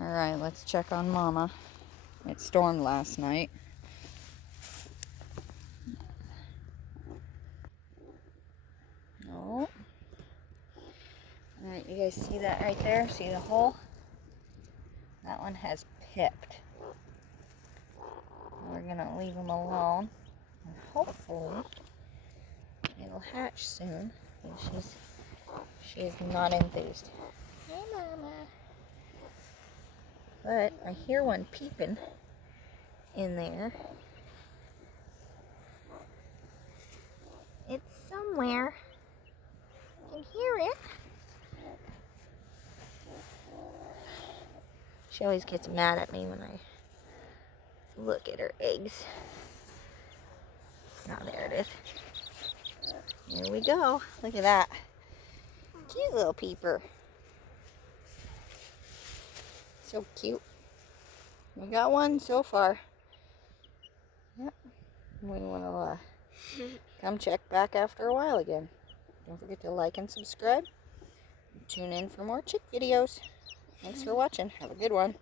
Alright, let's check on Mama. It stormed last night. Oh. Alright, you guys see that right there? See the hole? That one has pipped. We're gonna leave him alone. And hopefully it'll hatch soon. She is not enthused. Hi, Mama. But I hear one peeping in there. It's somewhere. I can hear it. She always gets mad at me when I look at her eggs. Oh, there it is. Here we go. Look at that. Cute little peeper. So cute. We got one so far. Yep. We want to come check back after a while again. Don't forget to like and subscribe. Tune in for more chick videos. Thanks for watching. Have a good one.